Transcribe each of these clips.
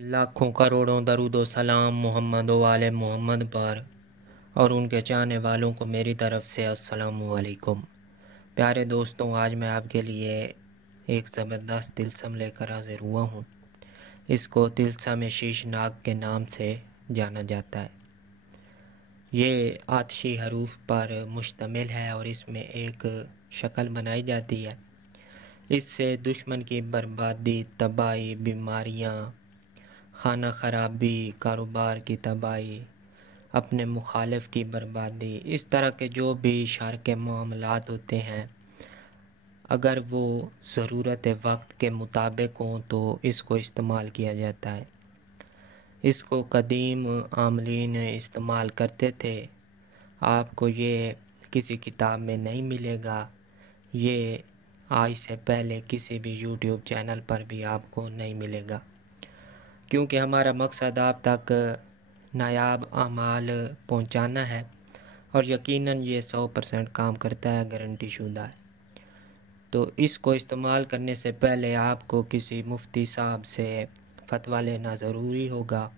लाखों करोड़ों दरूद व सलाम मोहम्मद व आले मोहम्मद पर और उनके चाहने वालों को मेरी तरफ़ से अस्सलामु अलैकुम। प्यारे दोस्तों, आज मैं आपके लिए एक ज़बरदस्त तिलस्म लेकर हाज़िर हुआ हूँ। इसको तिलस्म शीशनाग के नाम से जाना जाता है। ये आतिशी हरूफ पर मुश्तमिल है और इसमें एक शक्ल बनाई जाती है। इससे दुश्मन की बर्बादी, तबाही, बीमारियाँ, खाना ख़राबी, कारोबार की तबाही, अपने मुखालिफ की बर्बादी, इस तरह के जो भी शर के मामलात होते हैं, अगर वो ज़रूरत वक्त के मुताबिक हों तो इसको इस्तेमाल किया जाता है। इसको कदीम आमलीन इस्तेमाल करते थे। आपको ये किसी किताब में नहीं मिलेगा। ये आज से पहले किसी भी यूट्यूब चैनल पर भी आपको नहीं मिलेगा, क्योंकि हमारा मकसद आप तक नायाब अमाल पहुंचाना है और यकीनन ये 100% काम करता है, गारंटी शुदा है। तो इसको इस्तेमाल करने से पहले आपको किसी मुफ्ती साहब से फतवा लेना ज़रूरी होगा।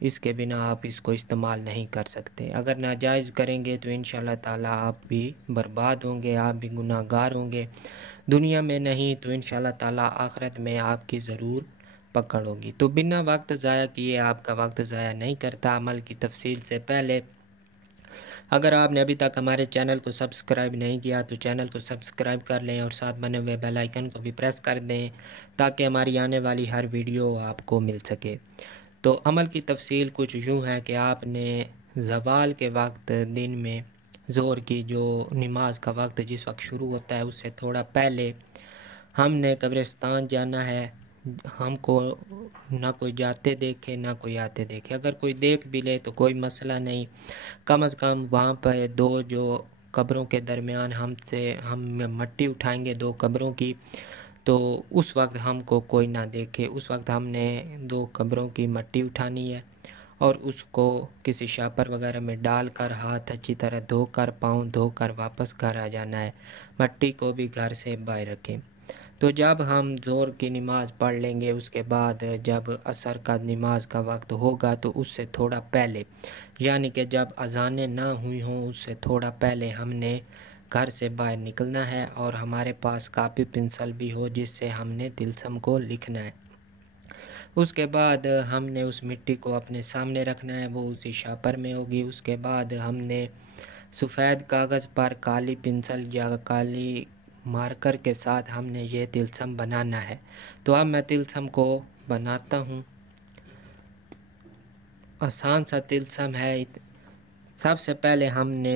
इसके बिना आप इसको इस्तेमाल नहीं कर सकते। अगर नाजायज़ करेंगे तो इंशाल्लाह ताला आप भी बर्बाद होंगे, आप भी गुनाहगार होंगे। दुनिया में नहीं तो इंशाल्लाह ताला आखिरत में आपकी ज़रूर पकड़ होगी। तो बिना वक्त ज़ाया किए, आपका वक्त ज़ाया नहीं करता अमल की तफसील से पहले, अगर आपने अभी तक हमारे चैनल को सब्सक्राइब नहीं किया तो चैनल को सब्सक्राइब कर लें और साथ बने हुए बेल आइकन को भी प्रेस कर दें ताकि हमारी आने वाली हर वीडियो आपको मिल सके। तो अमल की तफसील कुछ यूँ है कि आपने ज़वाल के वक्त दिन में ज़ोहर की जो नमाज का वक्त जिस वक्त शुरू होता है उससे थोड़ा पहले हमने कब्रिस्तान जाना है। हमको ना कोई जाते देखे ना कोई आते देखे। अगर कोई देख भी ले तो कोई मसला नहीं, कम से कम वहाँ पर दो जो कब्रों के दरमियान हम मट्टी उठाएंगे, दो कब्रों की, तो उस वक्त हमको कोई ना देखे। उस वक्त हमने दो कब्रों की मट्टी उठानी है और उसको किसी शापर वगैरह में डालकर हाथ अच्छी तरह धोकर, पाँव धोकर वापस घर आ जाना है। मट्टी को भी घर से बाहर रखें। तो जब हम ज़ोहर की नमाज़ पढ़ लेंगे, उसके बाद जब असर का नमाज का वक्त होगा तो उससे थोड़ा पहले, यानी कि जब अज़ानें ना हुई हों उससे थोड़ा पहले हमने घर से बाहर निकलना है और हमारे पास कापी पेंसिल भी हो जिससे हमने तिलस्म को लिखना है। उसके बाद हमने उस मिट्टी को अपने सामने रखना है, वो उसी शापर में होगी। उसके बाद हमने सफ़ेद कागज़ पर काली पेंसिल या काली मार्कर के साथ हमने ये तिलस्म बनाना है। तो अब मैं तिलस्म को बनाता हूँ। आसान सा तिलस्म है। सबसे पहले हमने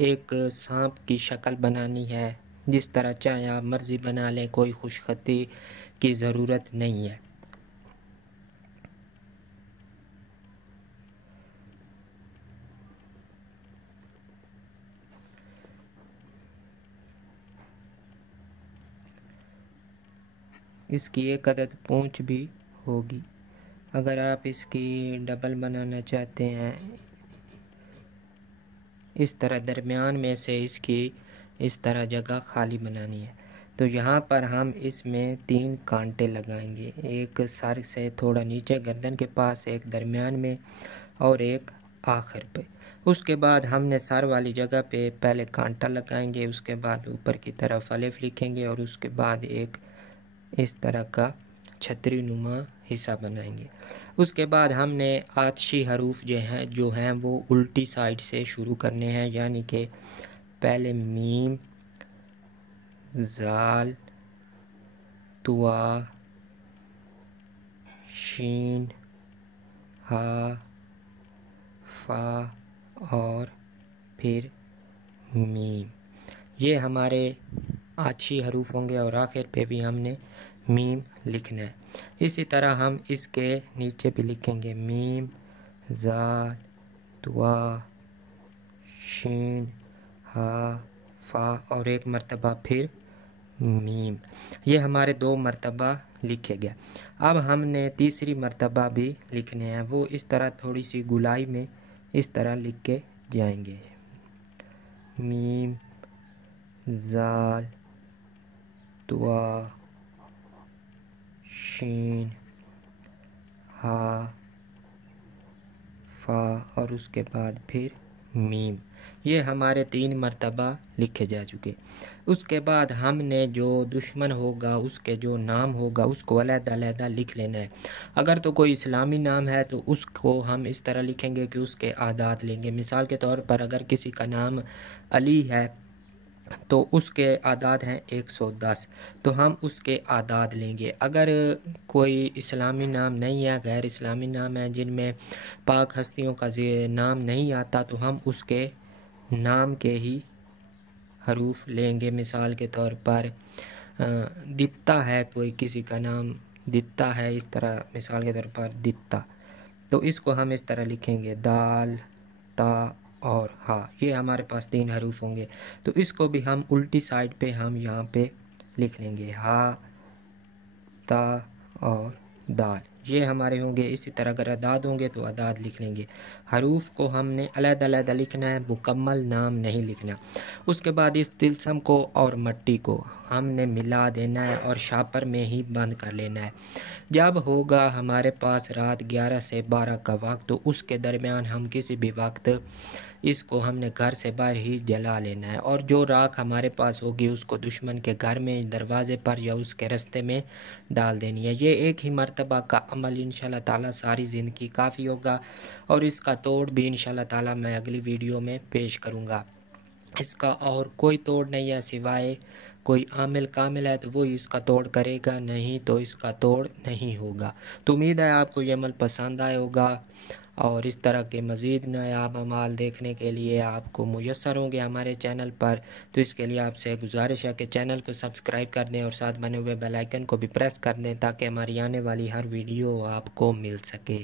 एक सांप की शक्ल बनानी है। जिस तरह चाहे आप मर्ज़ी बना लें, कोई खुशखती की ज़रूरत नहीं है। इसकी एक अदद पूंछ भी होगी। अगर आप इसकी डबल बनाना चाहते हैं, इस तरह दरमियान में से इसकी इस तरह जगह खाली बनानी है। तो यहाँ पर हम इसमें 3 कांटे लगाएंगे, एक सर से थोड़ा नीचे गर्दन के पास, एक दरमियान में और एक आखिर पे। उसके बाद हमने सर वाली जगह पे पहले कांटा लगाएंगे, उसके बाद ऊपर की तरफ अलिफ लिखेंगे और उसके बाद एक इस तरह का छतरी नुमा हिस्सा बनाएंगे। उसके बाद हमने आतिशी हरूफ जो हैं वो उल्टी साइड से शुरू करने हैं, यानी कि पहले मीम, जाल, तुआ, शीन, हा, फा और फिर मीम। ये हमारे आतिशी हरूफ होंगे और आखिर पे भी हमने मीम लिखना है। इसी तरह हम इसके नीचे भी लिखेंगे मीम, जाल, तुआ, शीन, हा, फा और एक मरतबा फिर मीम। ये हमारे 2 मरतबा लिखे गए। अब हमने तीसरी मरतबा भी लिखने हैं, वो इस तरह थोड़ी सी गुलाई में इस तरह लिख के जाएंगे। मीम, जाल, तुआ, शीन, ہا، فا اور اس کے بعد پھر میم، یہ ہمارے 3 مرتبہ لکھے جا چکے۔ اس کے بعد ہم نے جو دشمن ہوگا اس کے جو نام ہوگا اس کو علیحدہ علیحدہ لکھ لینا ہے۔ اگر تو کوئی اسلامی نام ہے تو اس کو ہم اس طرح لکھیں گے کہ اس کے اعداد لیں گے۔ مثال کے طور پر اگر کسی کا نام علی ہے تو اس کے اعداد ہیں 110، تو ہم اس کے اعداد لیں گے۔ اگر کوئی اسلامی نام نہیں ہے، غیر اسلامی نام ہے جن میں پاک ہستیوں کا نام نہیں آتا، تو ہم اس کے نام کے ہی حروف لیں گے۔ مثال کے طور پر دتا ہے، کوئی کسی کا نام دتا ہے، اس طرح مثال کے طور پر دتا، تو اس کو ہم اس طرح لکھیں گے دال، تا اور ہا، یہ ہمارے پاس 3 حروف ہوں گے۔ تو اس کو بھی ہم الٹی سائڈ پہ ہم یہاں پہ لکھ لیں گے، ہا، تا اور دال، یہ ہمارے ہوں گے۔ اسی طرح اگر اعداد ہوں گے تو اعداد لکھ لیں گے۔ حروف کو ہم نے علیحدہ علیحدہ لکھنا ہے، مکمل نام نہیں لکھنا۔ اس کے بعد اس طلسم کو اور مٹی کو ہم نے ملا دینا ہے اور شاپر میں ہی بند کر لینا ہے۔ جب ہوگا ہمارے پاس رات 11 سے 12 کا وقت، تو اس کے درمیان ہم کسی بھی وقت اس کو ہم نے گھر سے باہر ہی جلا لینا ہے، اور جو راکھ ہمارے پاس ہوگی اس کو دشمن کے گھر میں، دروازے پر یا اس کے رستے میں ڈال دینی ہے۔ یہ ایک ہی مرتبہ کا عمل انشاءاللہ تعالی ساری زندگی کافی ہوگا، اور اس کا توڑ بھی انشاءاللہ تعالی میں اگلی ویڈیو میں پیش کروں گا۔ اس کا اور کوئی توڑ نہیں ہے، سوائے کوئی عامل کامل ہے تو وہی اس کا توڑ کرے گا، نہیں تو اس کا توڑ نہیں ہوگا۔ تو امید ہے آپ کو یہ عمل پسند آئے ہوگا، اور اس طرح کے مزید نایاب اعمال دیکھنے کے لیے آپ کو میسر ہوں گے ہمارے چینل پر۔ تو اس کے لیے آپ سے گزارش ہے کہ چینل کو سبسکرائب کر دیں اور ساتھ بنے ہوئے بیل آئیکن کو بھی پریس کر دیں، تاکہ ہماری آنے والی ہر ویڈیو آپ کو مل سکے۔